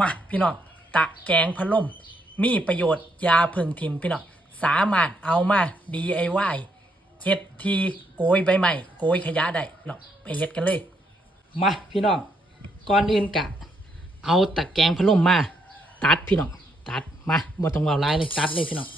มาพี่น้องตะแกงพัดลมมีประโยชน์ยาเพึ่งทิมพี่น้องสามารถเอามา DIY เฮ็ดทีโกยใบใหม่โกยขยะได้เนาะไปเฮ็ดกันเลย มาพี่น้องก่อนอื่นกะ เอาตะแกงพัดลมมา ตัดพี่น้องตัดมาบ่ต้องเวาร้ายเลยตัดเลยพี่น้อง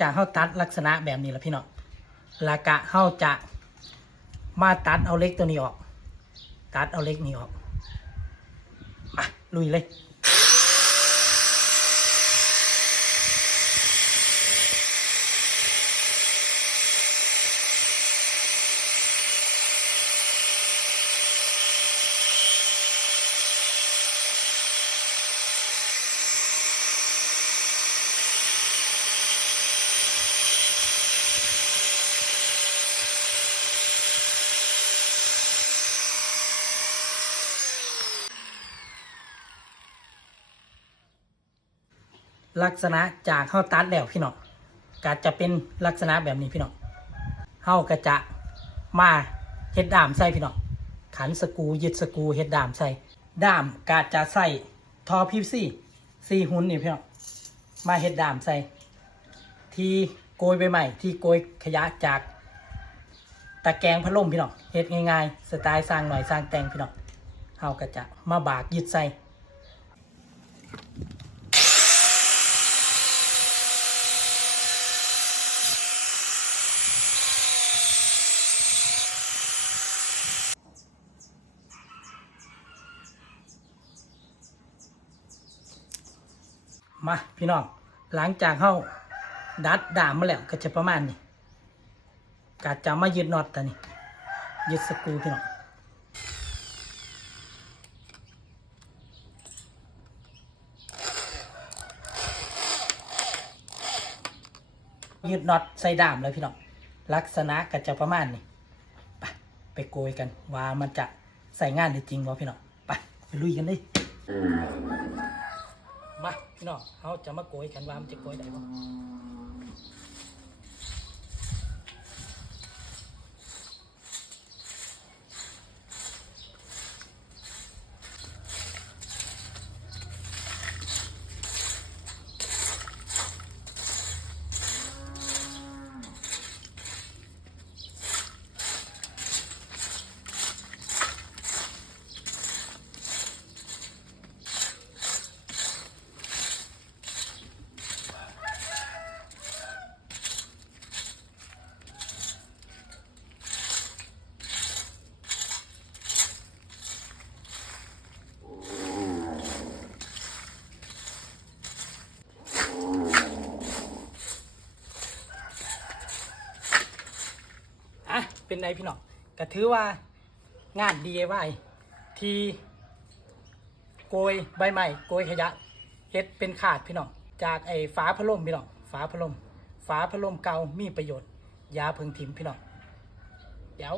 จะเข้าตัดลักษณะแบบนี้ละพี่น้องลากะเข้าจะมาตัดเอาเล็กตัวนี้ออก ตัดเอาเล็กนี้ออกมาลุยเลย ลักษณะจากเฮาตัดแล้วพี่น้องก็จะเป็นลักษณะแบบนี้พี่น้องเฮาก็จะมาเฮ็ดดามใส่พี่น้องขันสกูยึดสกูเฮ็ดดามใส่ดามก็จะใส่ทอพีซีซีหุ่นนี่พี่น้องมาเฮ็ดดามใส่ ที่โกยใบใหม่ที่โกยขยะจากตะแกรงพัดลมพี่น้องเฮ็ดง่ายๆสไตล์สร้างหน่อยสร้างแต่งพี่น้องเฮาก็จะมาบากยึดใส่ มาพี่น้องหลังจากเข้าดัดดามมาแล้วก็จะประมาณนี้กาจะมายึดน็อตตัวนี้ยึดสกูพี่น้องยึดน็อตใส่ดามเลยพี่น้องลักษณะก็จะประมาณนี้ไปไปโกยกันว่ามันจะใส่งานได้จริงวะพี่น้องไปไปลุยกันเลย มาพี่น้องเขาจะมาโกยกันว่ามันจะโกยได้บ่ เป็นไงพี่น้องก็ถือว่างาน DIY ที่โกยใบใหม่โกยขยะเฮ็ดเป็นขาดพี่น้องจากไอ้ฝาพัดลมพี่น้องฝาพัดลมฝาพัดลมเก่ามีประโยชน์ยาเพึงถิ่มพี่น้องเดี๋ยว